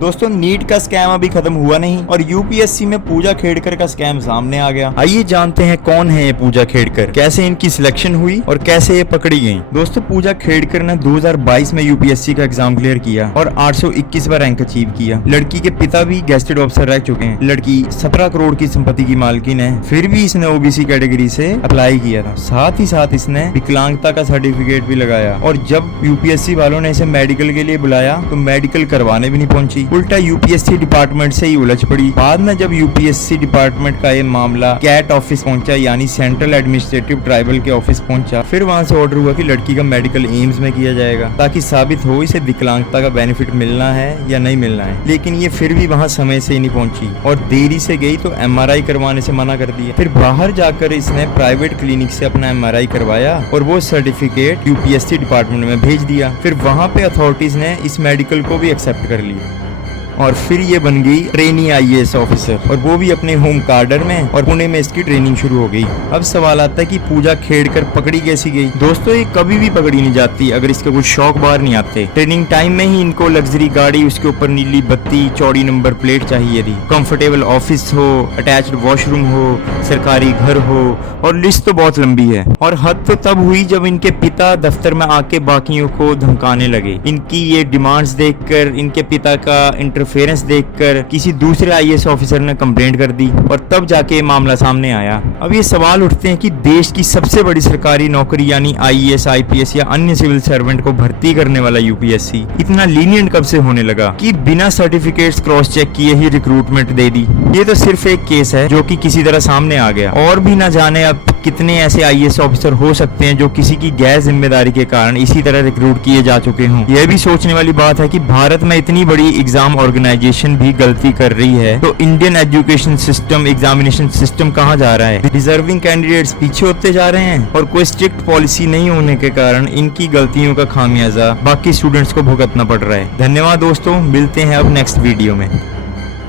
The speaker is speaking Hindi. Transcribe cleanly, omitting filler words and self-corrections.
दोस्तों नीट का स्कैम अभी खत्म हुआ नहीं और यूपीएससी में पूजा खेड़कर का स्कैम सामने आ गया। आइए जानते हैं कौन है ये पूजा खेड़कर, कैसे इनकी सिलेक्शन हुई और कैसे ये पकड़ी गई। दोस्तों पूजा खेड़कर ने 2022 में यूपीएससी का एग्जाम क्लियर किया और 821वां रैंक अचीव किया। लड़की के पिता भी गेस्टेड ऑफिसर रह चुके हैं। लड़की 17 करोड़ की संपत्ति की मालकिन है, फिर भी इसने ओबीसी कैटेगरी से अप्लाई किया था। साथ ही साथ इसने विकलांगता का सर्टिफिकेट भी लगाया और जब यूपीएससी वालों ने इसे मेडिकल के लिए बुलाया तो मेडिकल करवाने भी नहीं पहुंची, उल्टा यूपीएससी डिपार्टमेंट से ही उलझ पड़ी। बाद में जब यूपीएससी डिपार्टमेंट का ये मामला कैट ऑफिस पहुंचा, यानी सेंट्रल एडमिनिस्ट्रेटिव ट्राइबल के ऑफिस पहुंचा, फिर वहां से ऑर्डर हुआ कि लड़की का मेडिकल एम्स में किया जाएगा ताकि साबित हो इसे विकलांगता का बेनिफिट मिलना है या नहीं मिलना है। लेकिन ये फिर भी वहां समय से ही नहीं पहुंची और देरी से गई तो एमआरआई करवाने से मना कर दिया। फिर बाहर जाकर इसने प्राइवेट क्लिनिक से अपना एमआरआई करवाया और वो सर्टिफिकेट यूपीएससी डिपार्टमेंट में भेज दिया। फिर वहां पे अथॉरिटीज ने इस मेडिकल को भी एक्सेप्ट कर लिया और फिर ये बन गई ट्रेनी आईएएस ऑफिसर, और वो भी अपने होम कार्डर में, और पुणे में इसकी ट्रेनिंग शुरू हो गई। अब सवाल आता है कि पूजा खेड़कर पकड़ी कैसी गई। दोस्तों ये कभी भी पकड़ी नहीं जाती अगर इसके कुछ शौक बाहर नहीं आते। ट्रेनिंग टाइम में ही इनको लग्जरी गाड़ी, उसके ऊपर नीली बत्ती, चौड़ी नंबर प्लेट चाहिए थी, कंफर्टेबल ऑफिस हो, अटैच्ड वॉशरूम हो, सरकारी घर हो, और लिस्ट तो बहुत लंबी है। और हद तो तब हुई जब इनके पिता दफ्तर में आके बाकियों को धमकाने लगे। इनकी ये डिमांड्स देखकर, इनके पिता का इंटरफेरेंस देखकर किसी दूसरे आईएएस ऑफिसर ने कंप्लेंट कर दी और तब जाके मामला सामने आया। अब ये सवाल उठते हैं कि देश की सबसे बड़ी सरकारी नौकरी यानी आईएएस, आईपीएस या अन्य सिविल सर्वेंट को भर्ती करने वाला यूपीएससी इतना लीनियंट कब से होने लगा कि बिना सर्टिफिकेट्स क्रॉस चेक किए ही रिक्रूटमेंट दे दी। ये तो सिर्फ एक केस है जो कि किसी तरह सामने आ गया, और भी ना जाने अब कितने ऐसे आईएएस ऑफिसर हो सकते हैं जो किसी की गैर जिम्मेदारी के कारण इसी तरह रिक्रूट किए जा चुके हों। यह भी सोचने वाली बात है कि भारत में इतनी बड़ी एग्जाम ऑर्गेनाइजेशन भी गलती कर रही है तो Indian education system, examination system कहाँ जा रहा है। डिजर्विंग कैंडिडेट्स पीछे होते जा रहे हैं और कोई स्ट्रिक्ट पॉलिसी नहीं होने के कारण इनकी गलतियों का खामियाजा बाकी स्टूडेंट्स को भुगतना पड़ रहा है। धन्यवाद दोस्तों, मिलते हैं अब नेक्स्ट वीडियो में।